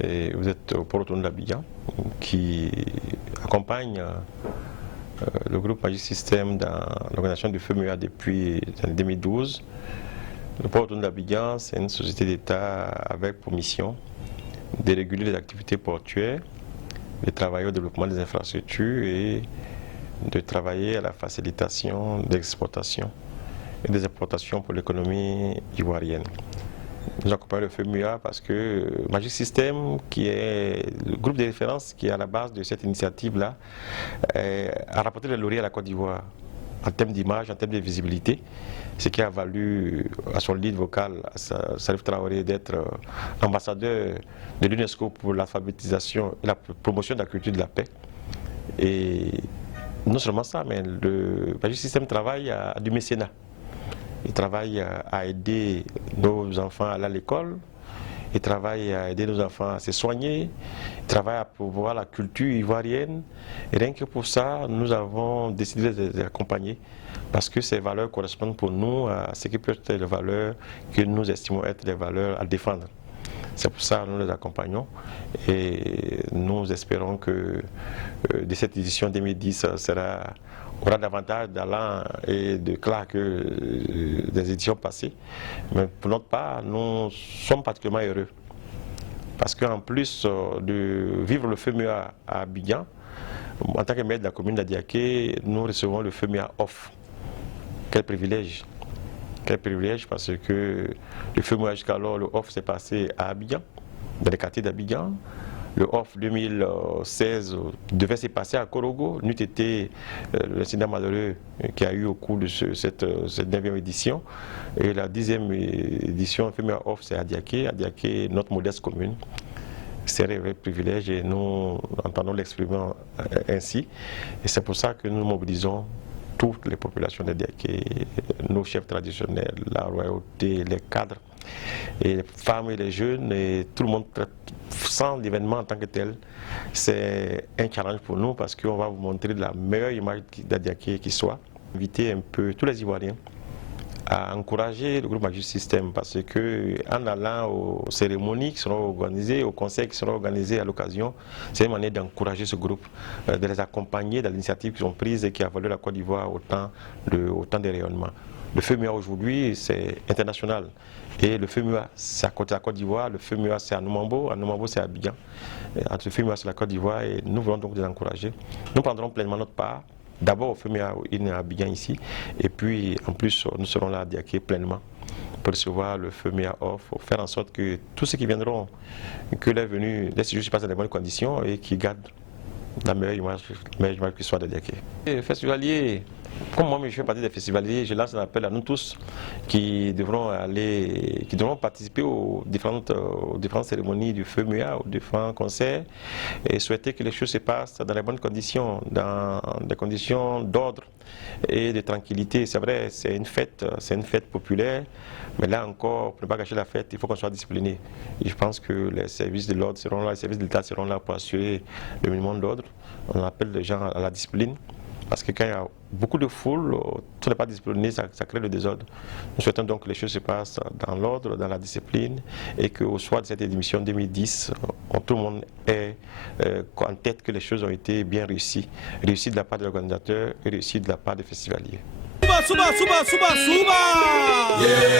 Et vous êtes au port autonome d'Abidjan qui accompagne le groupe Magic System dans l'organisation du FEMUA depuis 2012. Le port autonome d'Abidjan, c'est une société d'État avec pour mission de réguler les activités portuaires, de travailler au développement des infrastructures et de travailler à la facilitation des exportations et des importations pour l'économie ivoirienne. Nous accompagnons le FEMUA parce que Magic System, qui est le groupe de référence qui est à la base de cette initiative-là, a rapporté le laurier à la Côte d'Ivoire en termes d'image, en termes de visibilité, ce qui a valu à son lead vocal, à Salif Traoré, d'être ambassadeur de l'UNESCO pour l'alphabétisation et la promotion de la culture de la paix. Et non seulement ça, mais le Magic System travaille à du mécénat. Il travaille à aider nos enfants à aller à l'école, il travaille à aider nos enfants à se soigner, il travaille à promouvoir la culture ivoirienne. Et rien que pour ça, nous avons décidé de les accompagner parce que ces valeurs correspondent pour nous à ce qui peut être les valeurs que nous estimons être les valeurs à défendre. C'est pour ça que nous les accompagnons et nous espérons que de cette édition 2010 aura davantage d'allant et de clair que des éditions passées. Mais pour notre part, nous sommes particulièrement heureux parce qu'en plus de vivre le FEMUA à Abidjan, en tant que maire de la commune d'Adiaké, nous recevons le FEMUA off. Quel privilège! Quel privilège parce que le FEMUA jusqu'alors, le off s'est passé à Abidjan, dans les quartiers d'Abidjan. Le off 2016 devait se passer à Korogo, n'eût été l'incident malheureux qu'il y a eu au cours de cette 9e édition. Et la 10e édition, le FEMUA off, c'est à Adiaké. Adiaké, notre modeste commune. C'est un vrai privilège et nous entendons l'exprimer ainsi. Et c'est pour ça que nous mobilisons toutes les populations d'Adiaké, nos chefs traditionnels, la royauté, les cadres, et les femmes et les jeunes, et tout le monde sans l'événement en tant que tel. C'est un challenge pour nous parce qu'on va vous montrer la meilleure image d'Adiaké qui soit. Inviter un peu tous les Ivoiriens à encourager le groupe Magic System parce qu'en allant aux cérémonies qui seront organisées, aux conseils qui seront organisés à l'occasion, c'est une manière d'encourager ce groupe, de les accompagner dans l'initiative qu'ils ont prise et qui a valu la Côte d'Ivoire autant de rayonnement. Le FEMUA aujourd'hui, c'est international. Et le FEMUA, c'est à côté de la Côte d'Ivoire, le FEMUA, c'est à Noumambo c'est à Abidjan. Entre le FEMUA, c'est la Côte d'Ivoire et nous voulons donc les encourager. Nous prendrons pleinement notre part. D'abord au FEMUA, il est à Abidjan ici, et puis en plus nous serons là à Adiaké pleinement pour recevoir le FEMUA off, pour faire en sorte que tous ceux qui viendront, que les venus, les séjours se passent dans les bonnes conditions et qui gardent la meilleure image qui soit d'Adiaké. Les festivaliers, comme moi je fais partie des festivaliers, je lance un appel à nous tous qui devront participer aux différentes cérémonies du FEMUA, aux différents concerts et souhaiter que les choses se passent dans les bonnes conditions, dans des conditions d'ordre et de tranquillité. C'est vrai, c'est une fête populaire, mais là encore, pour ne pas gâcher la fête, il faut qu'on soit discipliné. Et je pense que les services de l'ordre seront là, les services de l'État seront là pour assurer le minimum d'ordre. On appelle les gens à la discipline. Parce que quand il y a beaucoup de foule, tout n'est pas discipliné, ça crée le désordre. Nous souhaitons donc que les choses se passent dans l'ordre, dans la discipline, et qu'au soir de cette émission 2010, tout le monde ait en tête que les choses ont été bien réussies. Réussies de la part de l'organisateur et réussies de la part des festivaliers. Suba! Yeah!